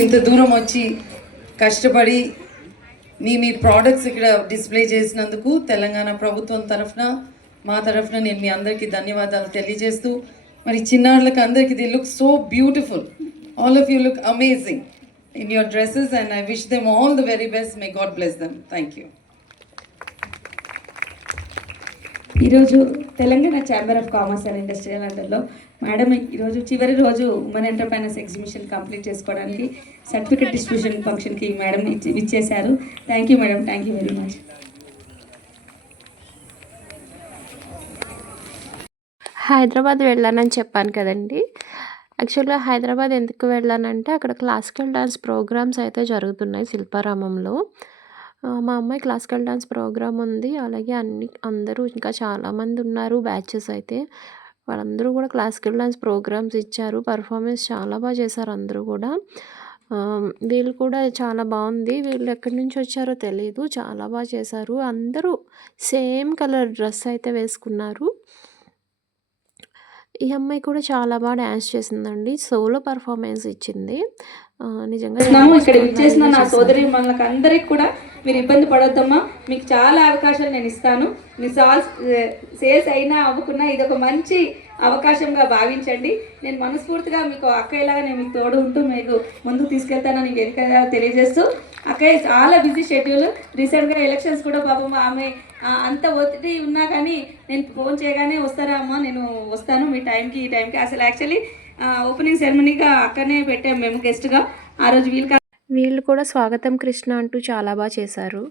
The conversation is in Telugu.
ఇంత దూరం వచ్చి కష్టపడి మీ ప్రోడక్ట్స్ ఇక్కడ డిస్ప్లే చేసినందుకు తెలంగాణ ప్రభుత్వం తరఫున మా తరఫున నేను మీ అందరికీ ధన్యవాదాలు తెలియజేస్తూ మరి చిన్నారులకు అందరికీ the look so beautiful. All of you look amazing in your dresses and I wish them all the very best. May God bless them. Thank you. ఈరోజు Telangana chamber of commerce and industrial అండర్లో మేడం ఈరోజు చివరి రోజు ఉమెన్ ఎంటర్ప్రైనర్స్ ఎగ్జిబిషన్ కంప్లీట్ చేసుకోవడానికి సర్టిఫికెట్ డిస్ట్రిబ్యూషన్ ఫంక్షన్కి మేడం ఇచ్చేశారు. Thank you madam, thank you very much. Hyderabad వెళ్ళానని చెప్పాను కదండి. యాక్చువల్గా హైదరాబాద్ ఎందుకు వెళ్ళానంటే అక్కడ క్లాసికల్ డాన్స్ ప్రోగ్రామ్స్ అయితే జరుగుతున్నాయి శిల్పారామంలో. మా అమ్మాయి క్లాసికల్ డాన్స్ ప్రోగ్రామ్ ఉంది. అలాగే అందరూ ఇంకా చాలామంది ఉన్నారు బ్యాచెస్ అయితే. వాళ్ళందరూ కూడా క్లాసికల్ డాన్స్ ప్రోగ్రామ్స్ ఇచ్చారు. పర్ఫార్మెన్స్ చాలా బాగా చేశారు అందరూ కూడా. వీళ్ళు కూడా చాలా బాగుంది. వీళ్ళు ఎక్కడి నుంచి వచ్చారో తెలియదు, చాలా బాగా చేశారు. అందరూ సేమ్ కలర్ డ్రెస్ అయితే వేసుకున్నారు. ఈ అమ్మాయి కూడా చాలా బాగా డ్యాన్స్ చేసిందండి. సోలో పర్ఫార్మెన్స్ ఇచ్చింది. నిజంగా ఇక్కడ ఇచ్చేసిన నా సోదరి మనకు అందరికి కూడా మీరు ఇబ్బంది పడొద్దమ్మా. మీకు చాలా అవకాశాలు నేను ఇస్తాను. మీ సేల్స్ అయినా అవ్వకున్నా ఇది ఒక మంచి అవకాశంగా భావించండి. నేను మనస్ఫూర్తిగా మీకు అక్కయ్యలాగా నేను మీకు తోడు ఉంటూ మీకు ముందుకు తీసుకెళ్తానని వెనుక తెలియజేస్తూ, అక్కయ్య చాలా బిజీ షెడ్యూల్. రీసెంట్గా ఎలక్షన్స్ కూడా పాపం ఆమె అంత ఒత్తిడి ఉన్నా కానీ నేను ఫోన్ చేయగానే వస్తారా అమ్మ, నేను వస్తాను మీ టైంకి ఈ టైంకి. అసలు యాక్చువల్లీ ఓపెనింగ్ సెరమనీగా అక్కడనే పెట్టాము మేము గెస్ట్గా. ఆ రోజు వీళ్ళు కూడా స్వాగతం కృష్ణ అంటూ చాలా బాగా చేశారు.